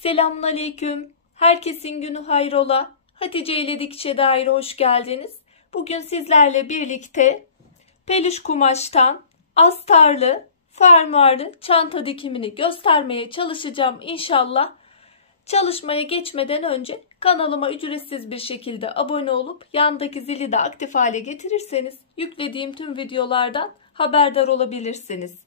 Selamünaleyküm. Herkesin günü hayrola. Hatice ile Dikişe Daire hoş geldiniz. Bugün sizlerle birlikte peluş kumaştan astarlı, fermuarlı çanta dikimini göstermeye çalışacağım inşallah. Çalışmaya geçmeden önce kanalıma ücretsiz bir şekilde abone olup yandaki zili de aktif hale getirirseniz yüklediğim tüm videolardan haberdar olabilirsiniz.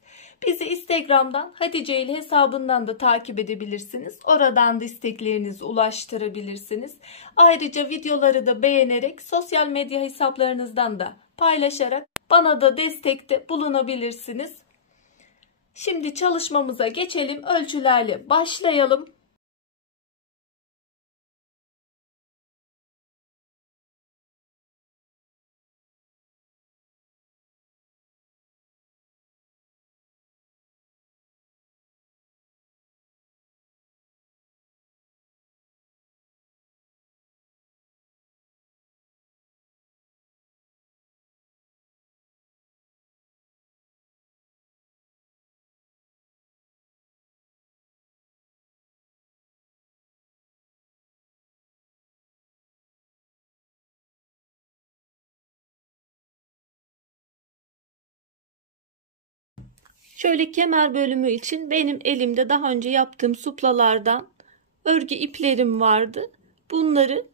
Bizi Instagram'dan Hatice ile hesabından da takip edebilirsiniz. Oradan da isteklerinizi ulaştırabilirsiniz. Ayrıca videoları da beğenerek sosyal medya hesaplarınızdan da paylaşarak bana da destekte bulunabilirsiniz. Şimdi çalışmamıza geçelim. Ölçülerle başlayalım. Şöyle kemer bölümü için benim elimde daha önce yaptığım suplalardan örgü iplerim vardı. Bunları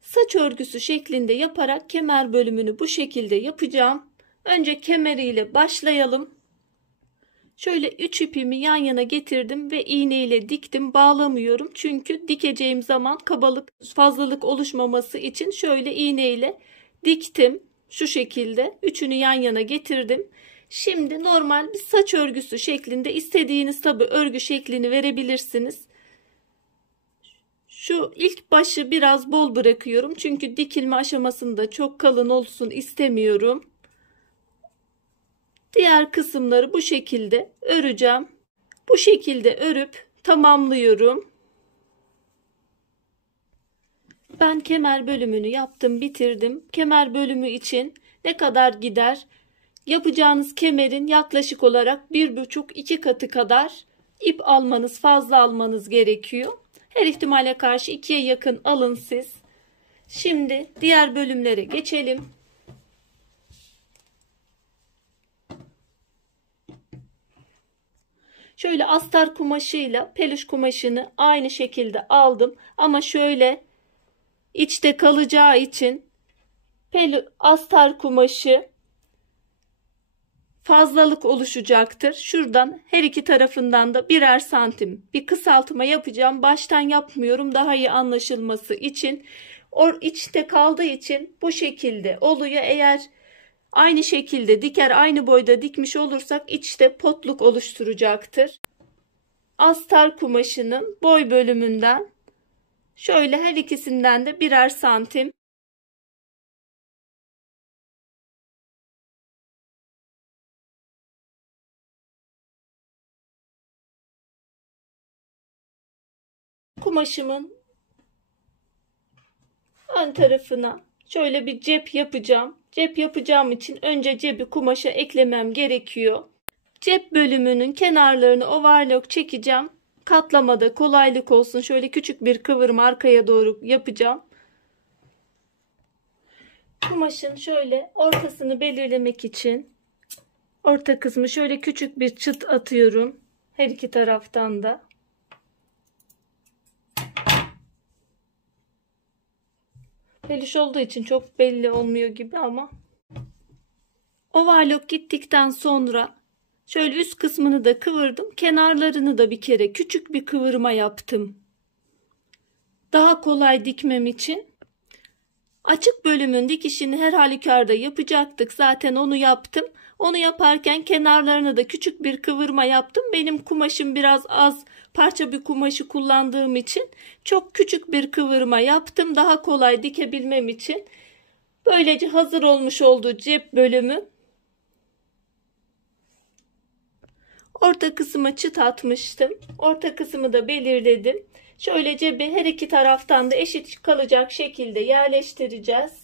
saç örgüsü şeklinde yaparak kemer bölümünü bu şekilde yapacağım. Önce kemeriyle başlayalım. Şöyle 3 ipimi yan yana getirdim ve iğne ile diktim. Bağlamıyorum çünkü dikeceğim zaman kabalık, fazlalık oluşmaması için şöyle iğne ile diktim. Şu şekilde üçünü yan yana getirdim. Şimdi normal bir saç örgüsü şeklinde istediğiniz tabi örgü şeklini verebilirsiniz. Şu ilk başı biraz bol bırakıyorum. Çünkü dikilme aşamasında çok kalın olsun istemiyorum. Diğer kısımları bu şekilde öreceğim. Bu şekilde örüp tamamlıyorum. Ben kemer bölümünü yaptım, bitirdim. Kemer bölümü için ne kadar gider? Yapacağınız kemerin yaklaşık olarak 1,5-2 katı kadar ip almanız, fazla almanız gerekiyor. Her ihtimale karşı 2'ye yakın alın siz. Şimdi diğer bölümlere geçelim. Şöyle astar kumaşıyla peluş kumaşını aynı şekilde aldım. Ama şöyle içte kalacağı için astar kumaşı fazlalık oluşacaktır. Şuradan her iki tarafından da birer santim bir kısaltma yapacağım. Baştan yapmıyorum daha iyi anlaşılması için. İçte kaldığı için bu şekilde oluyor. Eğer aynı şekilde diker aynı boyda dikmiş olursak içte potluk oluşturacaktır. Astar kumaşının boy bölümünden şöyle her ikisinden de birer santim kumaşımın ön tarafına şöyle bir cep yapacağım. Cep yapacağım için önce cebi kumaşa eklemem gerekiyor. Cep bölümünün kenarlarını overlock çekeceğim. Katlamada kolaylık olsun. Şöyle küçük bir kıvırma arkaya doğru yapacağım. Kumaşın şöyle ortasını belirlemek için orta kısmı şöyle küçük bir çıt atıyorum. Her iki taraftan da. Peluş olduğu için çok belli olmuyor gibi ama. Overlock gittikten sonra şöyle üst kısmını da kıvırdım. Kenarlarını da bir kere küçük bir kıvırma yaptım. Daha kolay dikmem için. Açık bölümün dikişini her halükarda yapacaktık. Zaten onu yaptım. Onu yaparken kenarlarına da küçük bir kıvırma yaptım. Benim kumaşım biraz az parça bir kumaşı kullandığım için çok küçük bir kıvırma yaptım. Daha kolay dikebilmem için. Böylece hazır olmuş oldu cep bölümü. Orta kısma çıt atmıştım. Orta kısmı da belirledim. Şöyle cebi her iki taraftan da eşit kalacak şekilde yerleştireceğiz.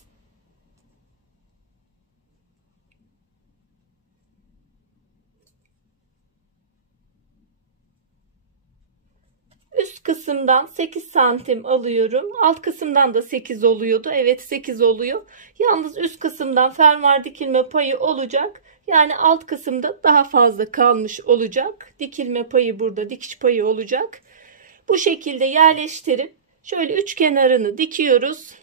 kısımdan 8 santim alıyorum. Alt kısımdan da 8 oluyordu. Evet, 8 oluyor. Yalnız üst kısımdan fermuar dikilme payı olacak. Yani alt kısımda daha fazla kalmış olacak. Dikilme payı burada, dikiş payı olacak. Bu şekilde yerleştirip şöyle üç kenarını dikiyoruz.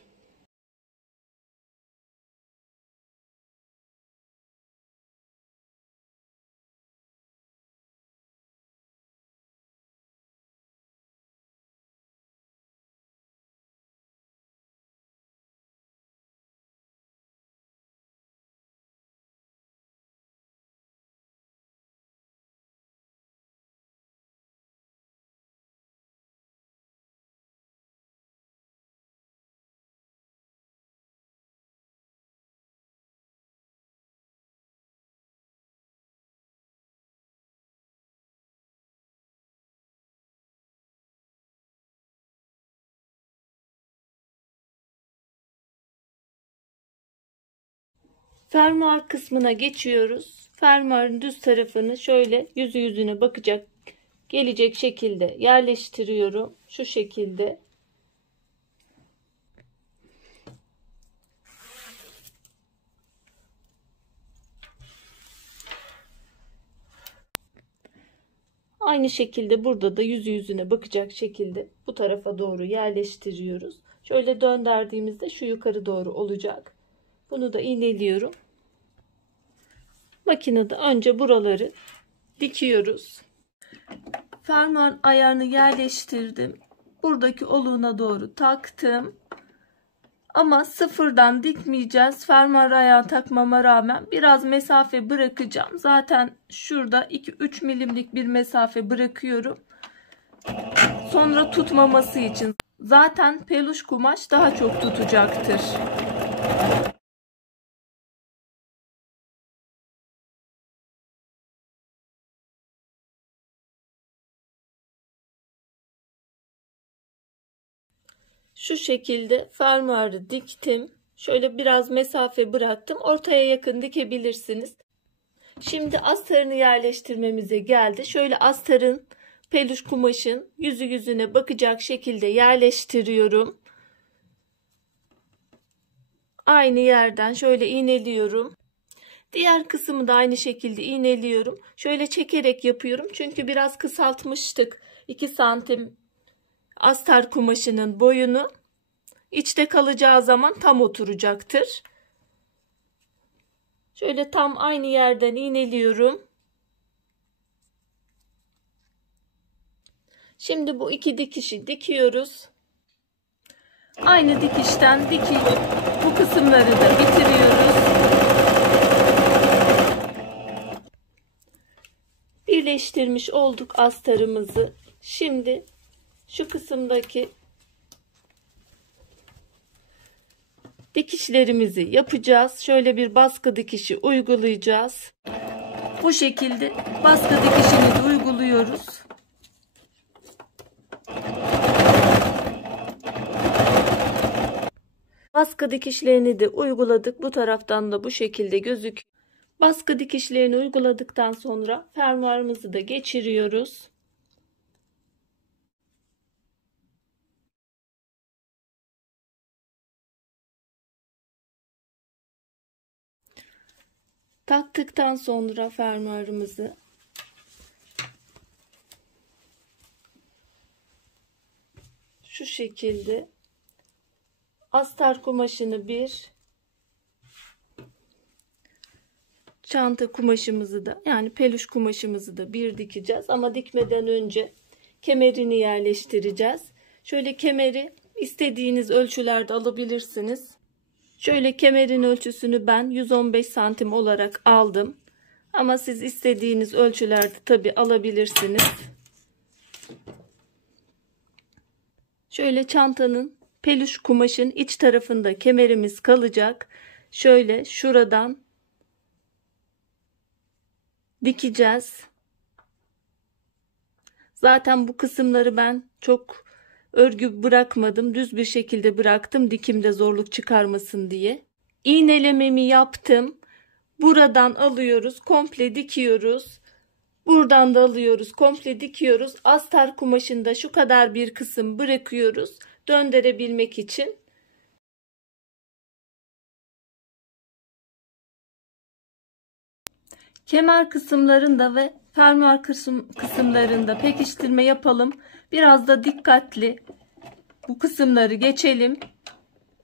Fermuar kısmına geçiyoruz. Fermuarın düz tarafını şöyle yüzüne bakacak gelecek şekilde yerleştiriyorum. Şu şekilde. Aynı şekilde burada da yüzüne bakacak şekilde bu tarafa doğru yerleştiriyoruz. Şöyle döndürdüğümüzde şu yukarı doğru olacak. Bunu da iğneliyorum. Makinede önce buraları dikiyoruz. Fermuar ayarını yerleştirdim. Buradaki oluğuna doğru taktım. Ama sıfırdan dikmeyeceğiz. Fermuar ayağı takmama rağmen biraz mesafe bırakacağım. Zaten şurada 2-3 milimlik bir mesafe bırakıyorum. Sonra tutmaması için. Zaten peluş kumaş daha çok tutacaktır. Şu şekilde fermuarı diktim. Şöyle biraz mesafe bıraktım. Ortaya yakın dikebilirsiniz. Şimdi astarını yerleştirmemize geldi. Şöyle astarın, peluş kumaşın yüzüne bakacak şekilde yerleştiriyorum. Aynı yerden şöyle iğneliyorum. Diğer kısmı da aynı şekilde iğneliyorum. Şöyle çekerek yapıyorum. Çünkü biraz kısaltmıştık. 2 santim astar kumaşının boyunu. İçte kalacağı zaman tam oturacaktır. Şöyle tam aynı yerden iğneliyorum. Şimdi bu iki dikişi dikiyoruz. Aynı dikişten dikip bu kısımları da bitiriyoruz. Birleştirmiş olduk astarımızı. Şimdi şu kısımdaki dikişlerimizi yapacağız. Şöyle bir baskı dikişi uygulayacağız. Bu şekilde baskı dikişini de uyguluyoruz. Baskı dikişlerini de uyguladık. Bu taraftan da bu şekilde gözüküyor. Baskı dikişlerini uyguladıktan sonra fermuarımızı da geçiriyoruz. Taktıktan sonra fermuarımızı şu şekilde astar kumaşını bir, çanta kumaşımızı da yani peluş kumaşımızı da bir dikeceğiz. Ama dikmeden önce kemerini yerleştireceğiz. Şöyle kemeri istediğiniz ölçülerde alabilirsiniz. Şöyle kemerin ölçüsünü ben 115 santim olarak aldım. Ama siz istediğiniz ölçülerde tabi alabilirsiniz. Şöyle çantanın peluş kumaşın iç tarafında kemerimiz kalacak. Şöyle şuradan dikeceğiz. Zaten bu kısımları ben çok örgü bırakmadım. Düz bir şekilde bıraktım. Dikimde zorluk çıkarmasın diye. İğnelememi yaptım. Buradan alıyoruz. Komple dikiyoruz. Buradan da alıyoruz, komple dikiyoruz. Astar kumaşında şu kadar bir kısım bırakıyoruz döndürebilmek için. Kemer kısımlarında ve fermuar kısımlarında pekiştirme yapalım. Biraz da dikkatli bu kısımları geçelim.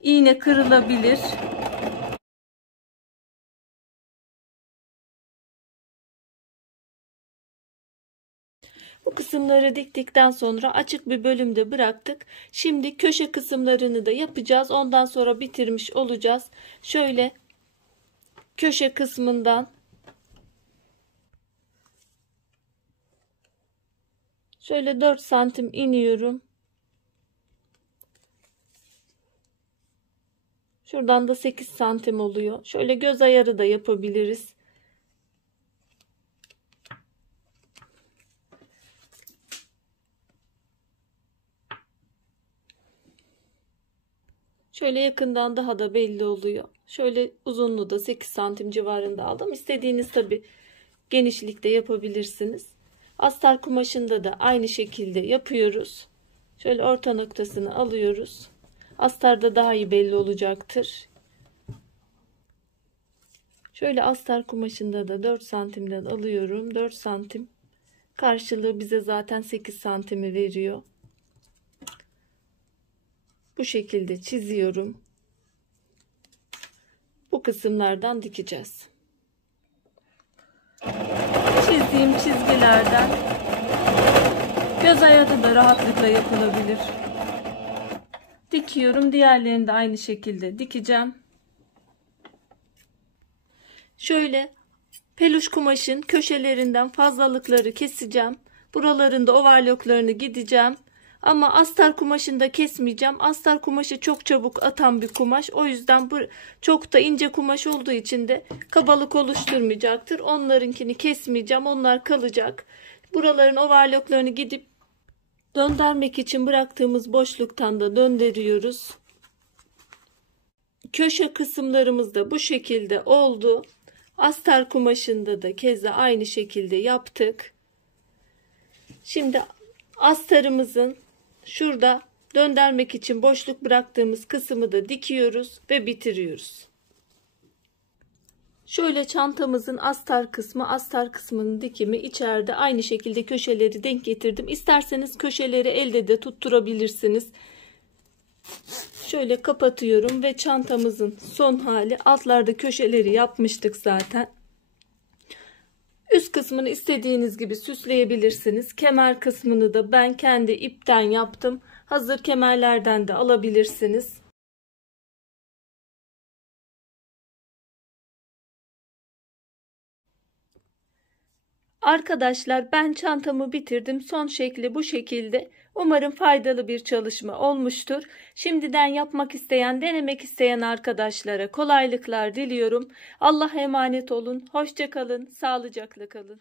İğne kırılabilir. Bu kısımları diktikten sonra açık bir bölümde bıraktık. Şimdi köşe kısımlarını da yapacağız. Ondan sonra bitirmiş olacağız. Şöyle köşe kısmından şöyle 4 santim iniyorum. Şuradan da 8 santim oluyor. Şöyle göz ayarı da yapabiliriz. Şöyle yakından daha da belli oluyor. Şöyle uzunluğu da 8 santim civarında aldım. İstediğiniz tabi genişlikte yapabilirsiniz. Astar kumaşında da aynı şekilde yapıyoruz. Şöyle orta noktasını alıyoruz. Astarda daha iyi belli olacaktır. Şöyle astar kumaşında da 4 santimden alıyorum. 4 santim karşılığı bize zaten 8 santimi veriyor. Bu şekilde çiziyorum. Bu kısımlardan dikeceğiz. Çizdiğim çizgilerden göz ayarı da rahatlıkla yapılabilir. Dikiyorum. Diğerlerini de aynı şekilde dikeceğim. Şöyle peluş kumaşın köşelerinden fazlalıkları keseceğim. Buralarında overlocklarını gideceğim. Ama astar kumaşında kesmeyeceğim. Astar kumaşı çok çabuk atan bir kumaş. O yüzden bu çok da ince kumaş olduğu için de kabalık oluşturmayacaktır. Onlarınkini kesmeyeceğim. Onlar kalacak. Buraların overlocklarını gidip döndürmek için bıraktığımız boşluktan da döndürüyoruz. Köşe kısımlarımız da bu şekilde oldu. Astar kumaşında da keza aynı şekilde yaptık. Şimdi astarımızın şurada döndürmek için boşluk bıraktığımız kısmı da dikiyoruz ve bitiriyoruz. Şöyle çantamızın astar kısmının dikimi içeride aynı şekilde köşeleri denk getirdim. İsterseniz köşeleri elde de tutturabilirsiniz. Şöyle kapatıyorum ve çantamızın son hali. Altlarda köşeleri yapmıştık zaten. Üst kısmını istediğiniz gibi süsleyebilirsiniz. Kemer kısmını da ben kendi ipten yaptım. Hazır kemerlerden de alabilirsiniz. Arkadaşlar ben çantamı bitirdim. Son şekli bu şekilde. Umarım faydalı bir çalışma olmuştur. Şimdiden yapmak isteyen, denemek isteyen arkadaşlara kolaylıklar diliyorum. Allah'a emanet olun. Hoşça kalın, sağlıcakla kalın.